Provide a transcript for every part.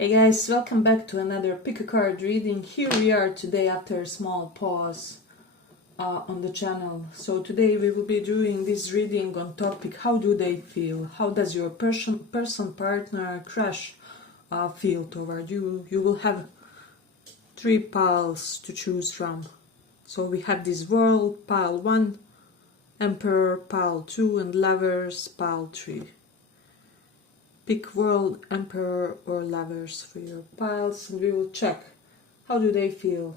Hey guys, welcome back to another pick a card reading. Here we are today after a small pause on the channel. So today we will be doing this reading on topic how do they feel? How does your person, partner, crush feel toward you? You will have 3 piles to choose from. So we have this World, pile 1, Emperor, pile 2, and Lovers, pile 3. Pick World, Emperor or Lovers for your piles and we will check how do they feel.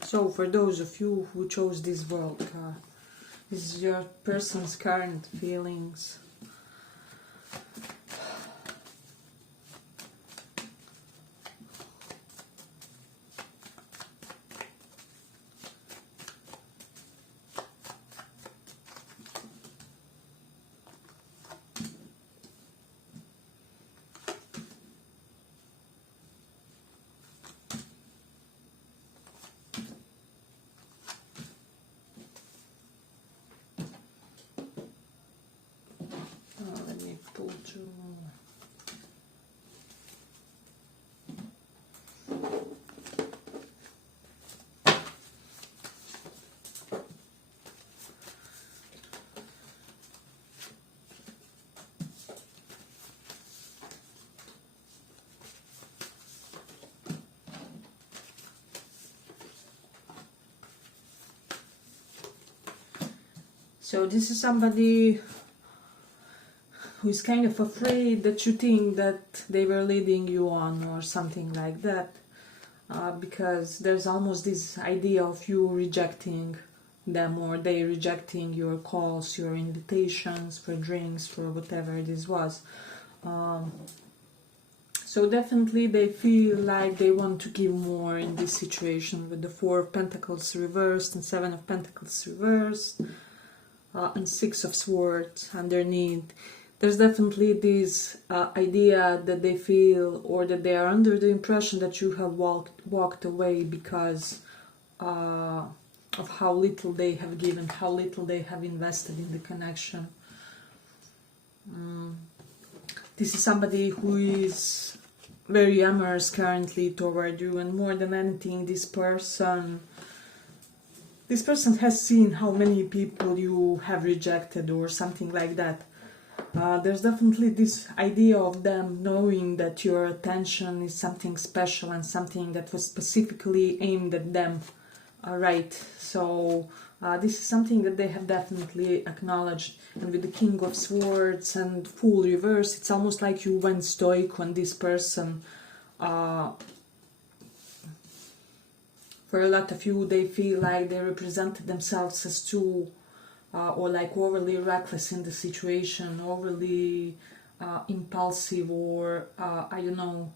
So for those of you who chose this World card, this is your person's current feelings. Let me pull through. So this is somebody who is kind of afraid that you think that they were leading you on or something like that, because there's almost this idea of you rejecting them or they rejecting your calls, your invitations for drinks, for whatever this was. So definitely they feel like they want to give more in this situation with the 4 of Pentacles reversed and 7 of Pentacles reversed and 6 of Swords underneath. There's definitely this idea that they feel or that they are under the impression that you have walked away because of how little they have given, how little they have invested in the connection. This is somebody who is very amorous currently toward you, and more than anything this person has seen how many people you have rejected or something like that. There's definitely this idea of them knowing that your attention is something special and something that was specifically aimed at them, right? So this is something that they have definitely acknowledged. And with the King of Swords and Fool reverse, it's almost like you went stoic on this person. For a lot of you, they feel like they represented themselves as too or like overly reckless in the situation, overly impulsive, or I don't know.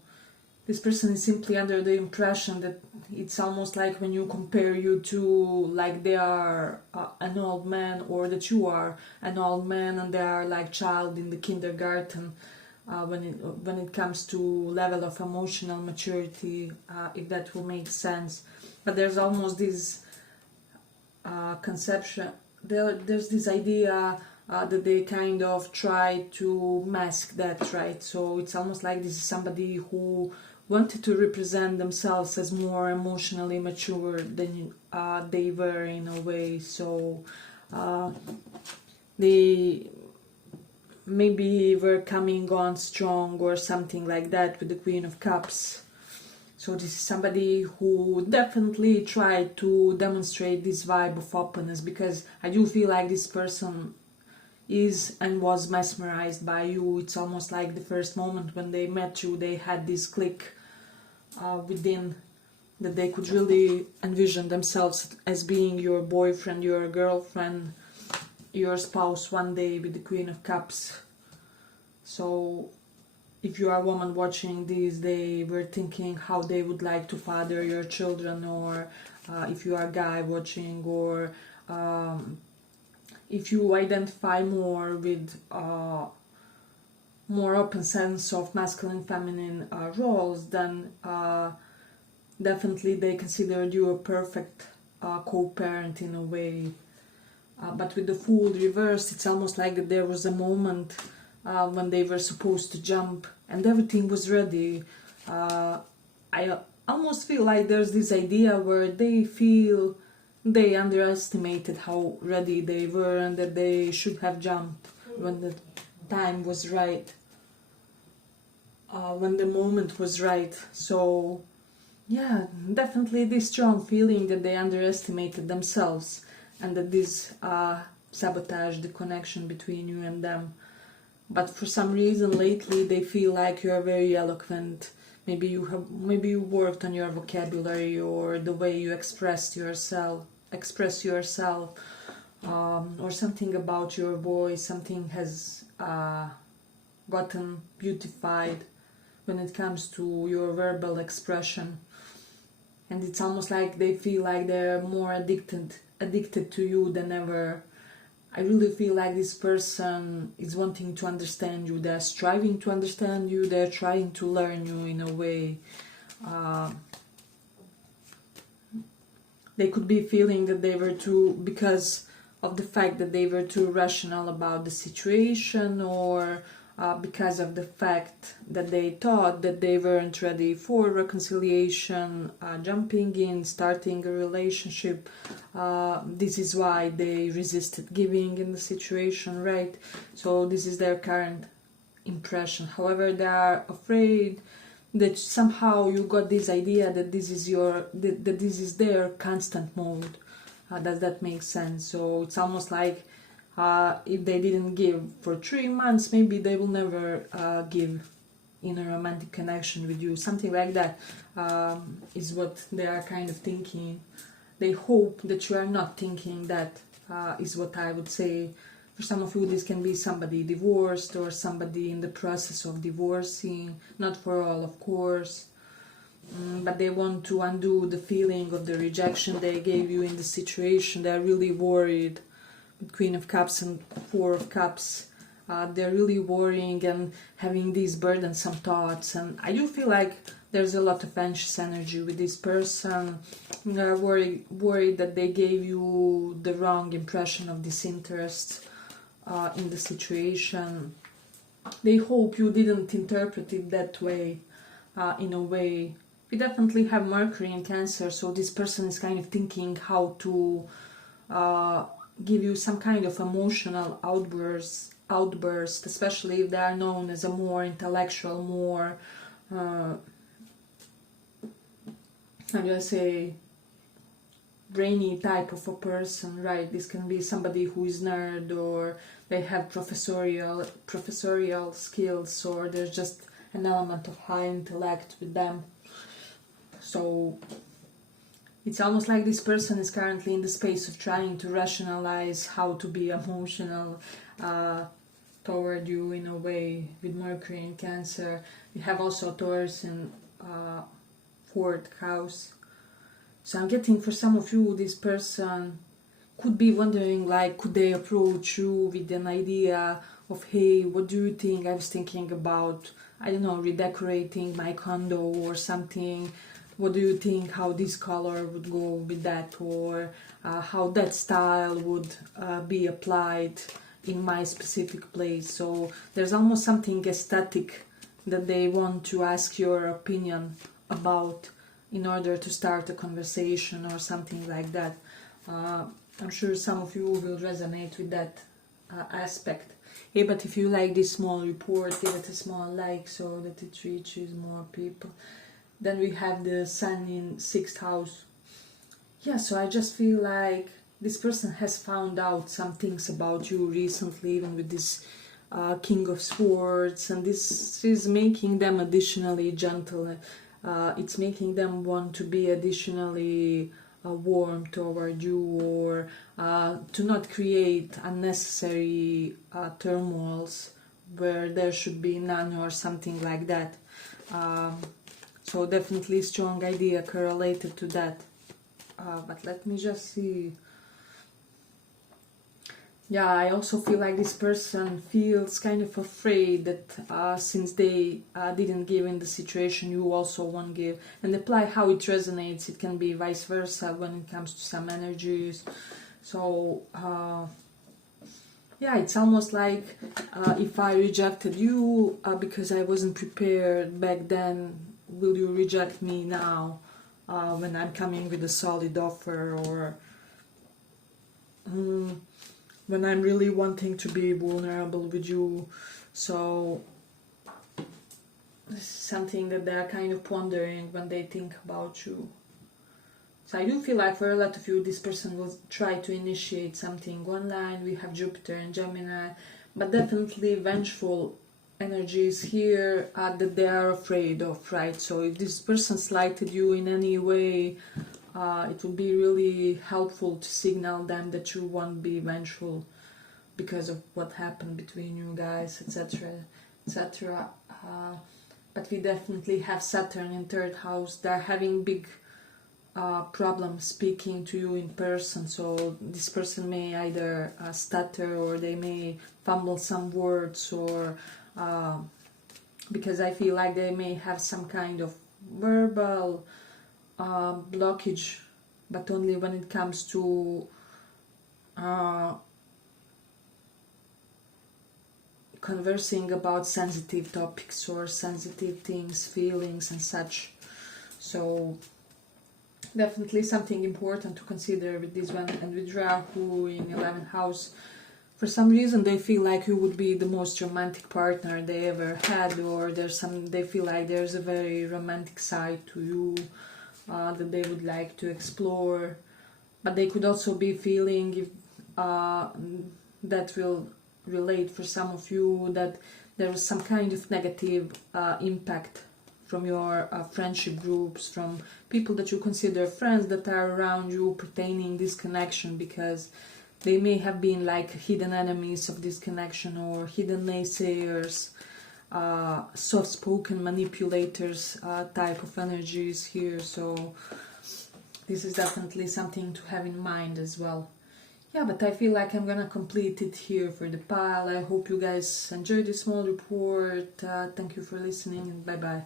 This person is simply under the impression that it's almost like when you compare you to like they are an old man, or that you are an old man and they are like child in the kindergarten when it comes to level of emotional maturity, if that will make sense. But there's almost this conception. There's this idea that they kind of try to mask that, right? So it's almost like this is somebody who wanted to represent themselves as more emotionally mature than they were in a way. So they maybe were coming on strong or something like that with the Queen of Cups. So this is somebody who definitely tried to demonstrate this vibe of openness, because I do feel like this person is and was mesmerized by you. It's almost like the first moment when they met you, they had this click within, that they could really envision themselves as being your boyfriend, your girlfriend, your spouse one day with the Queen of Cups. So if you are a woman watching this, they were thinking how they would like to father your children, or if you are a guy watching, or if you identify more with more open sense of masculine, feminine roles, then definitely they considered you a perfect co-parent in a way. But with the Fool reversed, it's almost like that there was a moment when they were supposed to jump and everything was ready. I almost feel like there's this idea where they feel they underestimated how ready they were and that they should have jumped when the time was right, when the moment was right. So yeah, definitely this strong feeling that they underestimated themselves and that this sabotaged the connection between you and them. But for some reason lately they feel like you are very eloquent. Maybe you worked on your vocabulary or the way you express yourself, or something about your voice. Something has gotten beautified when it comes to your verbal expression, and it's almost like they feel like they're more addicted to you than ever. I really feel like this person is wanting to understand you. They're striving to understand you. They're trying to learn you in a way. They could be feeling that they were too, because of the fact that they were too rational about the situation, or because of the fact that they thought that they weren't ready for reconciliation, jumping in, starting a relationship. This is why they resisted giving in the situation, right? So this is their current impression. However, they are afraid that somehow you got this idea that this is their constant mode. Does that make sense? So it's almost like if they didn't give for 3 months, maybe they will never give in a romantic connection with you. Something like that is what they are kind of thinking. They hope that you are not thinking that, is what I would say. For some of you, this can be somebody divorced or somebody in the process of divorcing. Not for all, of course. But they want to undo the feeling of the rejection they gave you in the situation. They're really worried. With Queen of Cups and Four of Cups, they're really worrying and having these burdensome thoughts. And I do feel like there's a lot of anxious energy with this person. They're worried that they gave you the wrong impression of disinterest in the situation. They hope you didn't interpret it that way, in a way. We definitely have Mercury in Cancer, so this person is kind of thinking how to give you some kind of emotional outburst, especially if they are known as a more intellectual, more how do I say, brainy type of a person, right? This can be somebody who is nerd, or they have professorial skills, or there's just an element of high intellect with them. So it's almost like this person is currently in the space of trying to rationalize how to be emotional toward you in a way. With Mercury in Cancer, you have also Taurus in 4th house. So I'm getting, for some of you, this person could be wondering, like, could they approach you with an idea of, hey, what do you think? I was thinking about, I don't know, redecorating my condo or something. What do you think how this color would go with that, or how that style would be applied in my specific place? So there's almost something aesthetic that they want to ask your opinion about in order to start a conversation or something like that. I'm sure some of you will resonate with that aspect. Hey, but if you like this small report, give it a small like so that it reaches more people. Then we have the Sun in 6th house. Yeah, so I just feel like this person has found out some things about you recently, even with this King of Swords, and this is making them additionally gentle. It's making them want to be additionally warm toward you, or to not create unnecessary turmoils where there should be none, or something like that. So definitely strong idea correlated to that. But let me just see. Yeah, I also feel like this person feels kind of afraid that since they didn't give in the situation, you also won't give. And apply how it resonates. It can be vice versa when it comes to some energies. So yeah, it's almost like if I rejected you because I wasn't prepared back then, will you reject me now when I'm coming with a solid offer, or when I'm really wanting to be vulnerable with you? So this is something that they're kind of pondering when they think about you. So I do feel like for a lot of you, this person will try to initiate something online. We have Jupiter and Gemini, but definitely vengeful energies here that they are afraid of, right? So if this person slighted you in any way, it would be really helpful to signal them that you won't be vengeful because of what happened between you guys, etc., etc. But we definitely have Saturn in third house. They're having big problem speaking to you in person, so this person may either stutter, or they may fumble some words, or because I feel like they may have some kind of verbal blockage, but only when it comes to conversing about sensitive topics or sensitive things, feelings and such. So definitely something important to consider with this one. And with Rahu in 11th house, for some reason they feel like you would be the most romantic partner they ever had, or they feel like there's a very romantic side to you that they would like to explore. But they could also be feeling, if that will relate for some of you, that there is some kind of negative impact from your friendship groups, from people that you consider friends that are around you pertaining this connection, because they may have been like hidden enemies of this connection, or hidden naysayers, soft-spoken manipulators type of energies here. So this is definitely something to have in mind as well. Yeah, but I feel like I'm gonna complete it here for the pile. I hope you guys enjoyed this small report. Thank you for listening, and bye bye.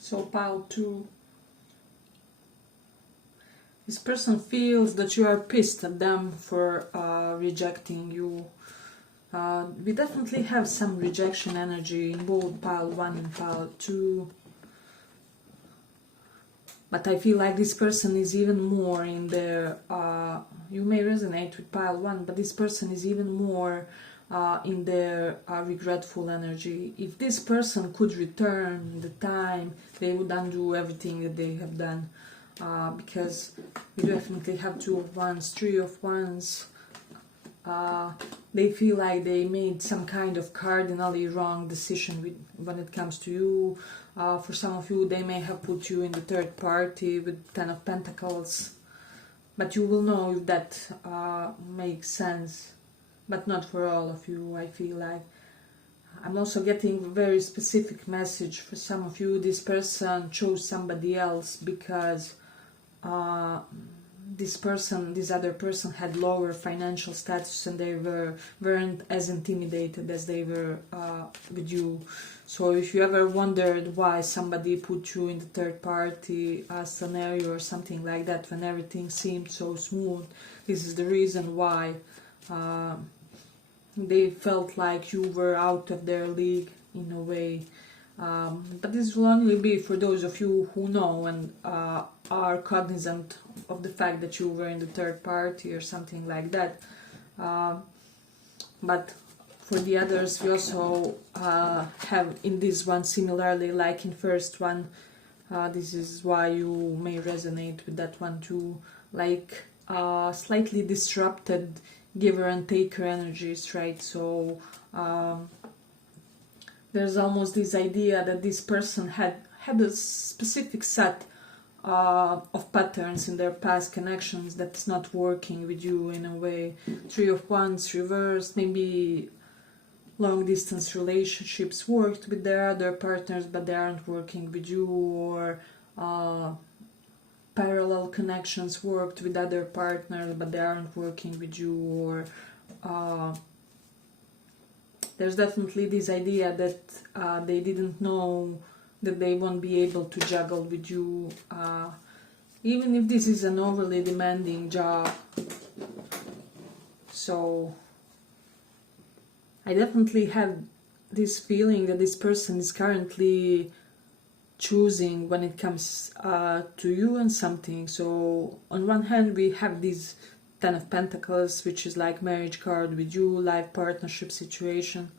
So pile 2. This person feels that you are pissed at them for rejecting you. We definitely have some rejection energy in both pile 1 and pile 2. But I feel like this person is even more in their... you may resonate with pile 1, but this person is even more in their regretful energy. If this person could return the time, they would undo everything that they have done. Because we definitely have 2 of Wands, 3 of Wands. They feel like they made some kind of cardinally wrong decision when it comes to you. For some of you, they may have put you in the third party with 10 of Pentacles. But you will know if that makes sense. But not for all of you, I feel like. I'm also getting a very specific message for some of you. This person chose somebody else because this other person had lower financial status, and they weren't as intimidated as they were with you. So if you ever wondered why somebody put you in the third party scenario or something like that when everything seemed so smooth, this is the reason why. They felt like you were out of their league in a way. But this will only be for those of you who know and are cognizant of the fact that you were in the third party or something like that. But for the others, we also have in this one similarly like in first one. This is why you may resonate with that one too, like slightly disrupted giver and taker energies, right? So there's almost this idea that this person had a specific set of patterns in their past connections that's not working with you in a way. Three of Wands reversed, maybe long distance relationships worked with their other partners but they aren't working with you, or parallel connections worked with other partners but they aren't working with you, or there's definitely this idea that they didn't know that they won't be able to juggle with you, even if this is an overly demanding job. So I definitely have this feeling that this person is currently choosing when it comes to you and something. So on one hand we have this Ten of Pentacles, which is like marriage card with you, life partnership situation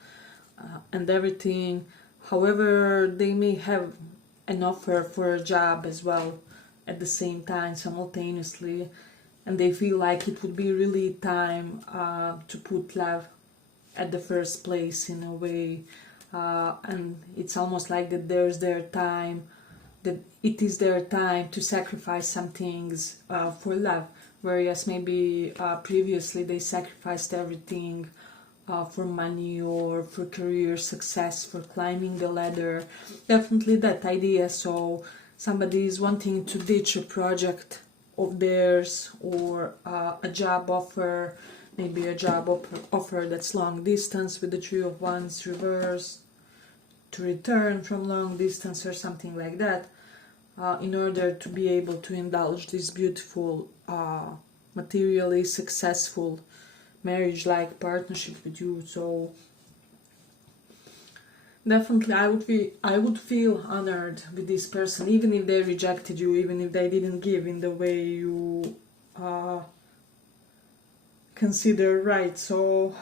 and everything. However, they may have an offer for a job as well at the same time, simultaneously, and they feel like it would be really time to put love at the first place in a way, and it's almost like that there's their time, that it is their time to sacrifice some things for love, whereas maybe previously they sacrificed everything for money or for career success, for climbing the ladder. Definitely that idea. So somebody is wanting to ditch a project of theirs, or a job offer, maybe a job offer that's long distance with the Three of Wands reversed, to return from long distance or something like that, in order to be able to indulge this beautiful, materially successful marriage-like partnership with you. So definitely I would feel honored with this person, even if they rejected you, even if they didn't give in the way you consider right. So,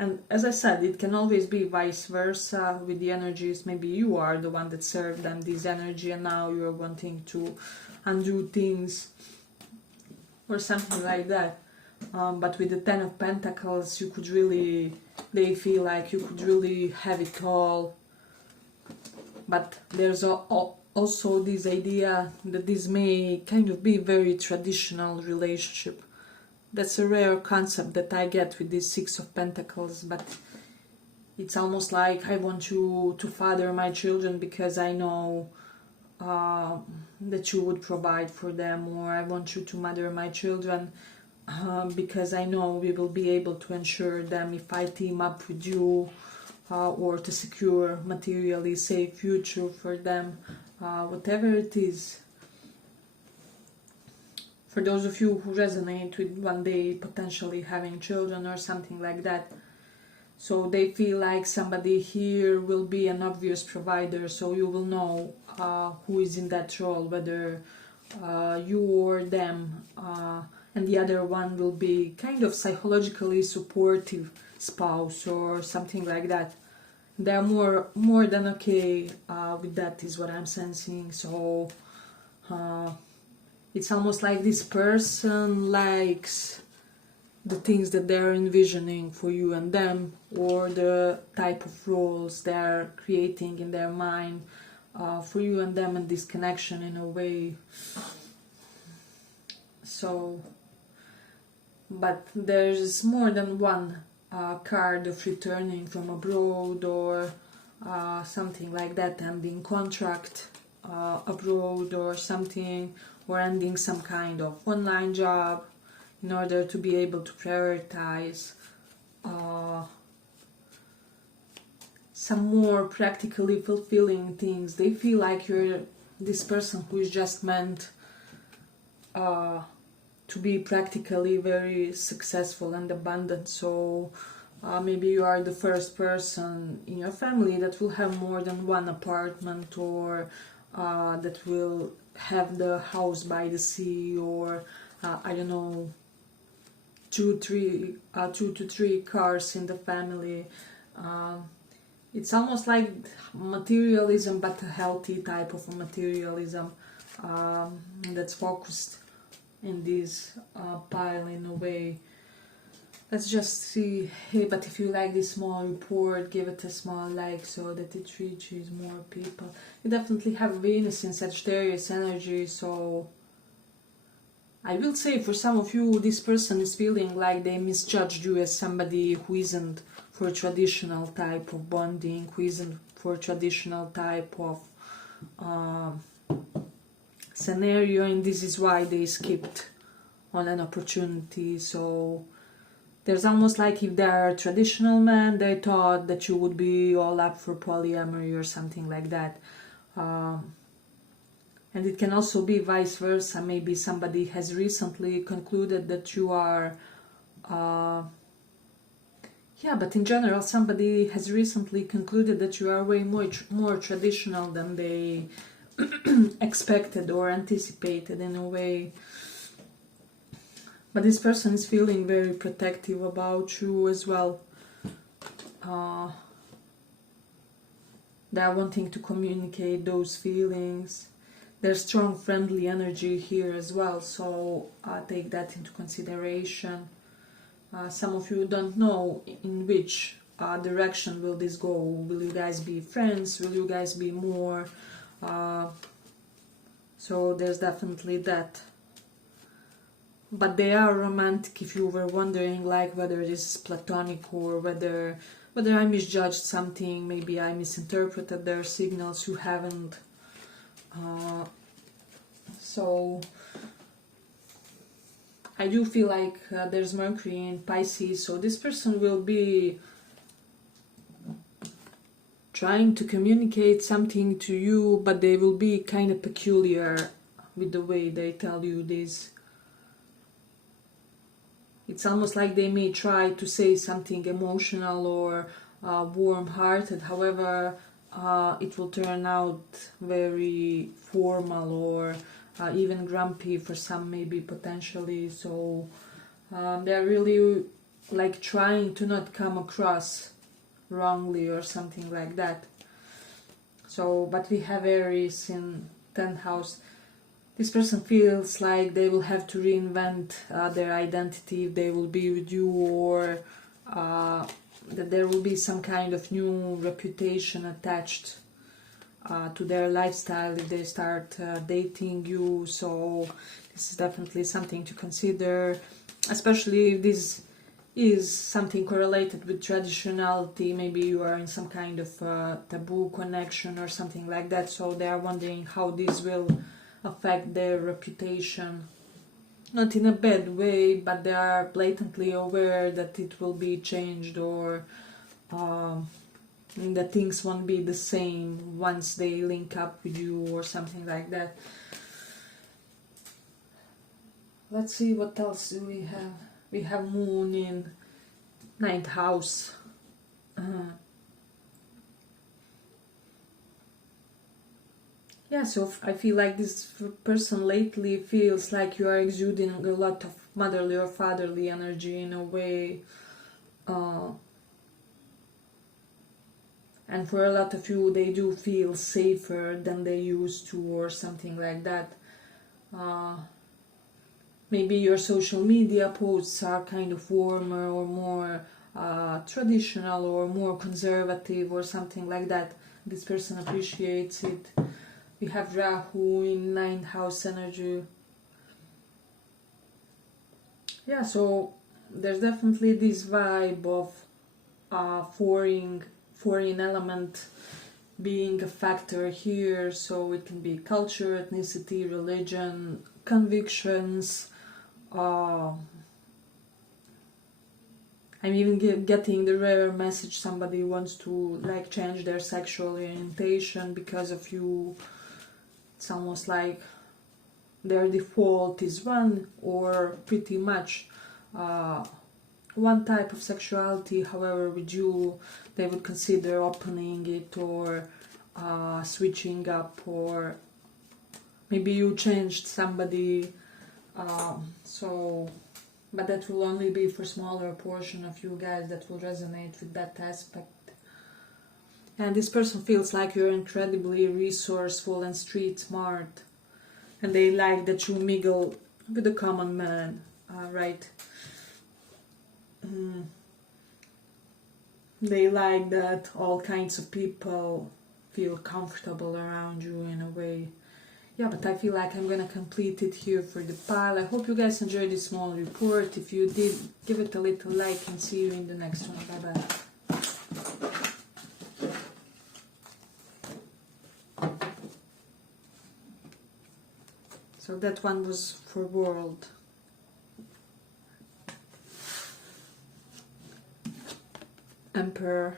and as I said, it can always be vice versa with the energies. Maybe you are the one that served them this energy and now you're wanting to undo things or something like that. But with the Ten of Pentacles, you could really, they feel like you could really have it all. But there's also this idea that this may kind of be a very traditional relationship. That's a rare concept that I get with this Six of Pentacles, but it's almost like I want you to father my children because I know that you would provide for them, or I want you to mother my children because I know we will be able to ensure them if I team up with you, or to secure materially safe future for them, whatever it is. For those of you who resonate with one day potentially having children or something like that, so they feel like somebody here will be an obvious provider, so you will know who is in that role, whether you or them, and the other one will be kind of psychologically supportive spouse or something like that. They're more than okay with that, is what I'm sensing. So it's almost like this person likes the things that they're envisioning for you and them, or the type of roles they're creating in their mind for you and them, and this connection in a way. So, but there's more than one card of returning from abroad, or something like that, ending contract abroad or something, or ending some kind of online job in order to be able to prioritize some more practically fulfilling things. They feel like you're this person who is just meant to be practically very successful and abundant. So Maybe you are the first person in your family that will have more than one apartment, or that will have the house by the sea, or I don't know, two to three cars in the family. It's almost like materialism, but a healthy type of materialism that's focused in this pile in a way. Let's just see. Hey, but if you like this small report, give it a small like so that it reaches more people. You definitely have Venus in Sagittarius energy, so I will say for some of you, this person is feeling like they misjudged you as somebody who isn't for traditional type of bonding, who isn't for traditional type of scenario, and this is why they skipped on an opportunity. So there's almost like if they're a traditional man, they thought that you would be all up for polyamory or something like that. And it can also be vice versa. Maybe somebody has recently concluded that you are but in general, somebody has recently concluded that you are way more traditional than they expected or anticipated in a way. But this person is feeling very protective about you as well. They are wanting to communicate those feelings. There's strong friendly energy here as well, so take that into consideration. Some of you don't know in which direction will this go. Will you guys be friends? Will you guys be more? So there's definitely that. But they are romantic, if you were wondering, like whether this is platonic or whether I misjudged something, maybe I misinterpreted their signals. You haven't. So I do feel like there's Mercury in Pisces, so this person will be trying to communicate something to you, but they will be kind of peculiar with the way they tell you this. It's almost like they may try to say something emotional or warm-hearted, however, it will turn out very formal or even grumpy for some, maybe potentially. So they're really like trying to not come across wrongly or something like that. So, but we have Aries in 10th house. This person feels like they will have to reinvent their identity if they will be with you, or that there will be some kind of new reputation attached to their lifestyle if they start dating you. So this is definitely something to consider, especially if this is something correlated with traditionality. Maybe you are in some kind of taboo connection or something like that, so they are wondering how this will affect their reputation. Not in a bad way, but they are blatantly aware that it will be changed, or that things won't be the same once they link up with you or something like that. Let's see what else do we have. We have Moon in 9th house. Yeah, so I feel like this person lately feels like you are exuding a lot of motherly or fatherly energy in a way. And for a lot of you, they do feel safer than they used to or something like that. Maybe your social media posts are kind of warmer or more traditional or more conservative or something like that. This person appreciates it. We have Rahu in 9th house energy. Yeah, so there's definitely this vibe of foreign element being a factor here. So it can be culture, ethnicity, religion, convictions. I'm even getting the rare message somebody wants to like change their sexual orientation because of you. It's almost like their default is one, or pretty much one type of sexuality, however with you they would consider opening it or switching up, or maybe you changed somebody, so but that will only be for smaller portion of you guys that will resonate with that aspect. And this person feels like you're incredibly resourceful and street smart, and they like that you mingle with the common man, right? They like that all kinds of people feel comfortable around you in a way. Yeah, but I feel like I'm gonna complete it here for the pile. I hope you guys enjoyed this small report. If you did, give it a little like and see you in the next one. Bye bye. So that one was for world. Emperor.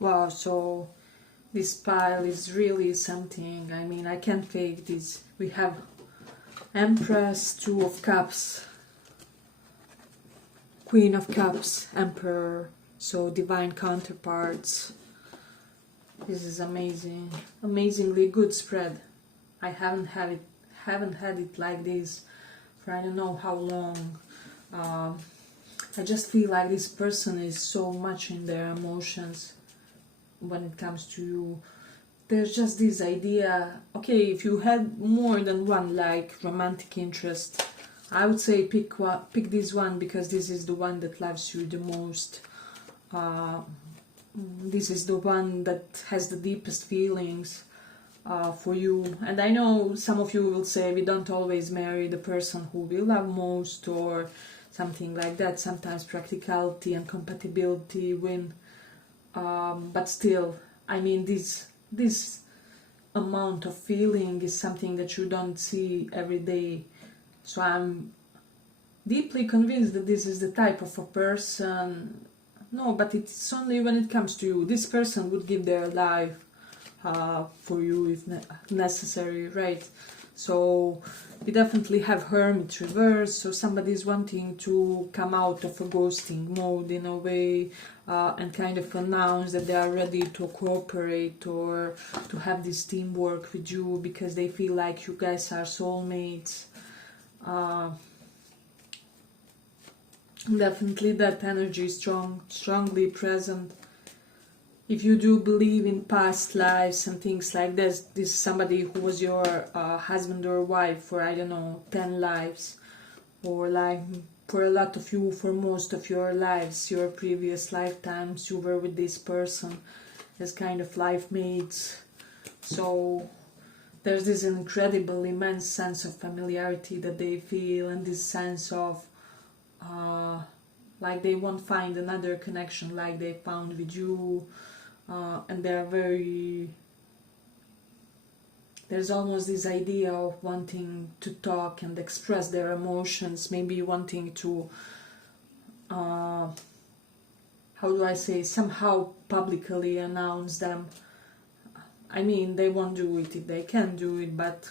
Wow, so this pile is really something. I mean, I can't fake this. We have Empress, Two of Cups, Queen of Cups, Emperor, so divine counterparts. This is amazing, amazingly good spread. I haven't had it like this for I don't know how long. I just feel like this person is so much in their emotions when it comes to you. There's just this idea, okay, if you had more than one like romantic interest, I would say pick this one, because this is the one that loves you the most. This is the one that has the deepest feelings for you. And I know some of you will say we don't always marry the person who we love most or something like that. Sometimes practicality and compatibility win. But still, I mean, this amount of feeling is something that you don't see every day. So I'm deeply convinced that this is the type of a person. No, but it's only when it comes to you. This person would give their life for you if necessary, right? So we definitely have Hermit reverse, so somebody is wanting to come out of a ghosting mode in a way, and kind of announce that they are ready to cooperate or to have this teamwork with you because they feel like you guys are soulmates. Definitely that energy is strongly present. If you do believe in past lives and things like this is somebody who was your husband or wife for, I don't know, 10 lives, or like for a lot of you, for most of your lives, your previous lifetimes, you were with this person as kind of life mates. So there's this incredible, immense sense of familiarity that they feel, and this sense of like they won't find another connection like they found with you. And they're very, there's almost this idea of wanting to talk and express their emotions, maybe wanting to, how do I say, somehow publicly announce them. I mean, they won't do it if they can do it, but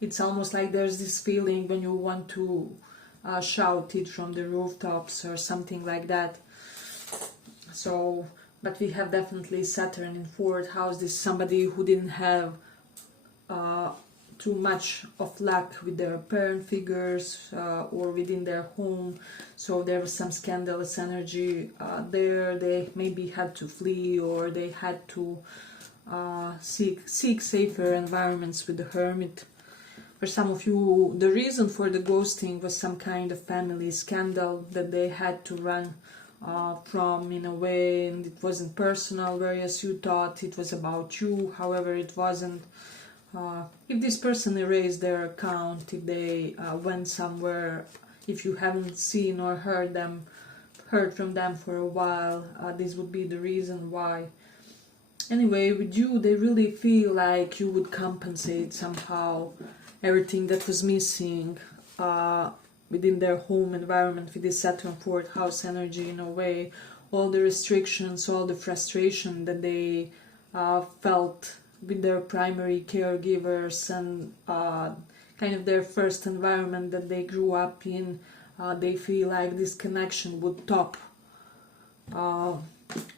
it's almost like there's this feeling when you want to shout it from the rooftops or something like that. So, but we have definitely Saturn in 4th house. This is somebody who didn't have too much of luck with their parent figures or within their home, so there was some scandalous energy there. They maybe had to flee, or they had to seek safer environments with the hermit. For some of you, the reason for the ghosting was some kind of family scandal that they had to run from in a way, and it wasn't personal, whereas you thought it was about you. However, it wasn't. If this person erased their account, if they went somewhere, if you haven't seen or heard from them for a while, this would be the reason why. Anyway, with you, they really feel like you would compensate somehow everything that was missing within their home environment with this Saturn 4th house energy in a way. All the restrictions, all the frustration that they felt with their primary caregivers and kind of their first environment that they grew up in, they feel like this connection would top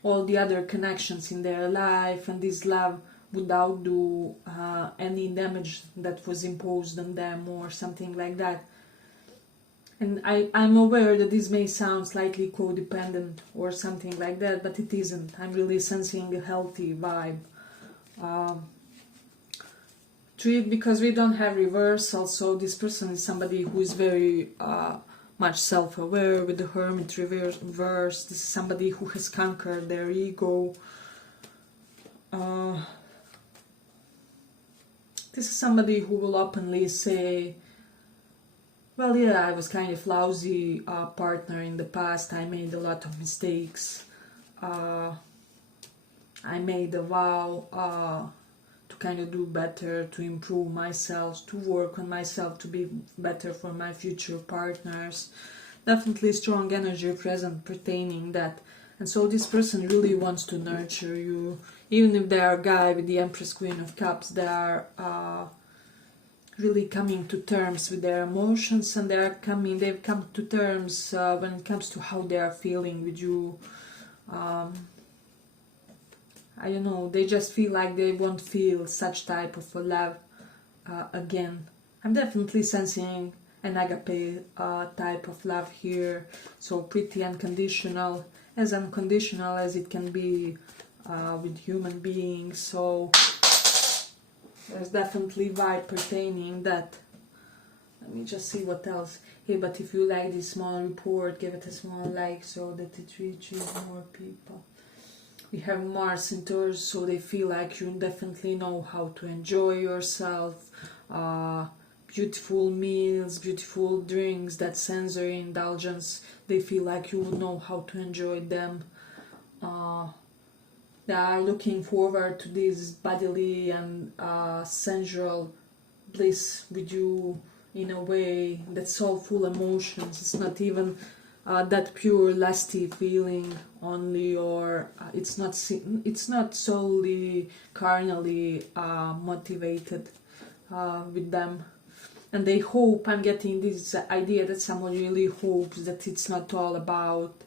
all the other connections in their life, and this love would outdo any damage that was imposed on them or something like that. And I'm aware that this may sound slightly codependent or something like that, but it isn't. I'm really sensing a healthy vibe to it, because we don't have reversal. So this person is somebody who is very much self-aware with the Hermit reverse. This is somebody who has conquered their ego. This is somebody who will openly say, well, yeah, I was kind of lousy partner in the past. I made a lot of mistakes. I made a vow to kind of do better, to improve myself, to work on myself, to be better for my future partners. Definitely strong energy present pertaining that. And so this person really wants to nurture you. Even if they are a guy with the Empress Queen of Cups, they are really coming to terms with their emotions, and they've come to terms when it comes to how they are feeling with you. I don't know, they just feel like they won't feel such type of a love again. I'm definitely sensing an agape type of love here, so pretty unconditional as it can be with human beings. So there's definitely vibe pertaining that. Let me just see what else. Hey, but if you like this small report, give it a small like so that it reaches more people. We have Mars in Taurus, so they feel like you definitely know how to enjoy yourself. Beautiful meals, beautiful drinks, that sensory indulgence. They feel like you will know how to enjoy them. They are looking forward to this bodily and sensual bliss with you in a way that's so full emotions. It's not even that pure lusty feeling only, or it's not solely carnally motivated with them. And they hope, I'm getting this idea that someone really hopes that it's not all about,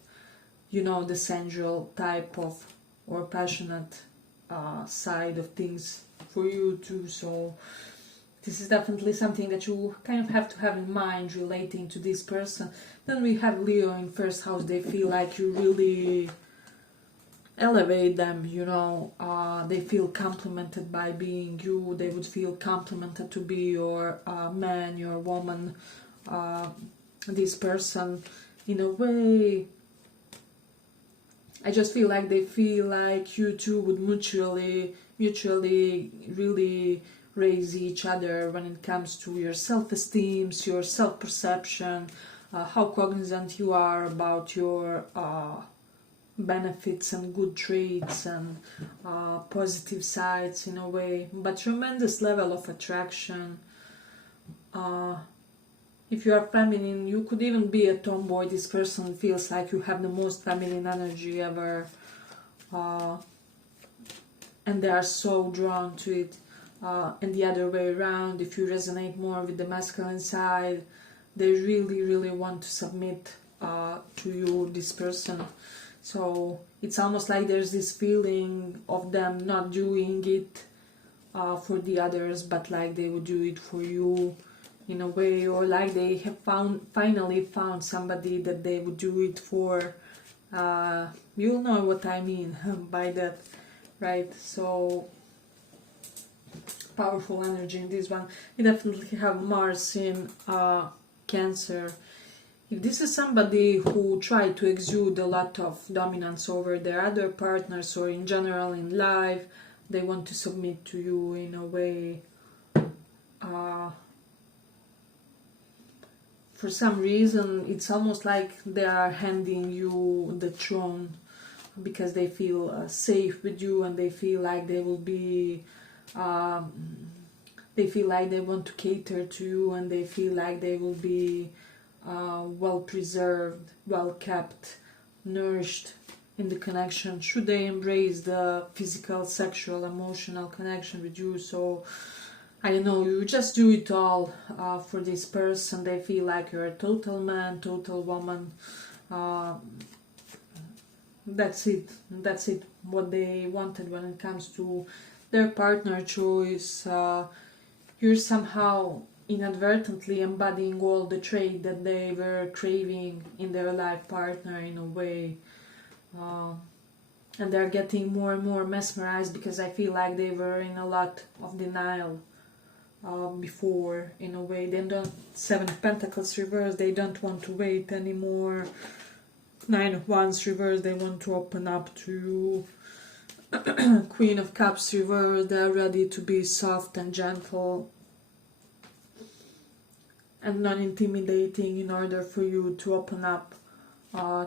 the sensual type of or passionate side of things for you too. So this is definitely something that you kind of have to have in mind relating to this person. Then we have Leo in first house. They feel like you really elevate them, they feel complimented by being you. They would feel complimented to be your man, your woman, this person. In a way, I just feel like they feel like you two would mutually really raise each other when it comes to your self-esteem, your self-perception, how cognizant you are about your benefits and good traits and positive sides in a way, but tremendous level of attraction. If you are feminine, you could even be a tomboy. This person feels like you have the most feminine energy ever, and they are so drawn to it. And the other way around, if you resonate more with the masculine side, they really want to submit to you, this person. So it's almost like there's this feeling of them not doing it for the others, but like they would do it for you in a way, or like they have finally found somebody that they would do it for. You'll know what I mean by that, right? So powerful energy in this one. You definitely have Mars in Cancer. If this is somebody who tried to exude a lot of dominance over their other partners, or in general in life, they want to submit to you in a way. For some reason, it's almost like they are handing you the throne because they feel safe with you, and they feel like they will be. They feel like they want to cater to you, and they feel like they will be well preserved, well kept, nourished in the connection. Should they embrace the physical, sexual, emotional connection with you? So I don't know, you just do it all for this person. They feel like you're a total man, total woman. That's it. That's it. What they wanted when it comes to their partner choice. You're somehow inadvertently embodying all the trait that they were craving in their life partner in a way. And they're getting more and more mesmerized because I feel like they were in a lot of denial before, in a way. They don't, Seven of Pentacles reverse, they don't want to wait anymore. Nine of Wands reverse, they want to open up to you. Queen of Cups reverse, they're ready to be soft and gentle and non-intimidating in order for you to open up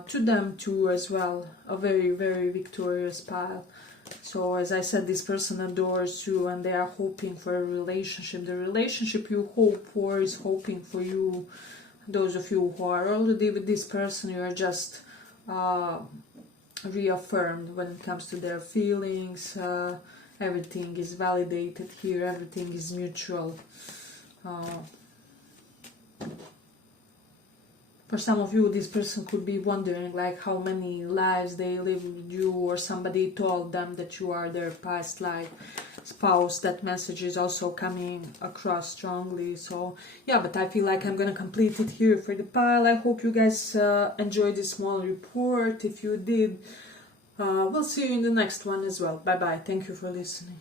to them too as well. A very, very victorious pile. So as I said, this person adores you and they are hoping for a relationship. The relationship you hope for is hoping for you. Those of you who are already with this person, you are just reaffirmed when it comes to their feelings. Everything is validated here, everything is mutual. For some of you, this person could be wondering like how many lives they live with you, or somebody told them that you are their past life spouse. That message is also coming across strongly. So yeah, but I feel like I'm gonna complete it here for the pile. I hope you guys enjoyed this small report. If you did, we'll see you in the next one as well. Bye bye. Thank you for listening.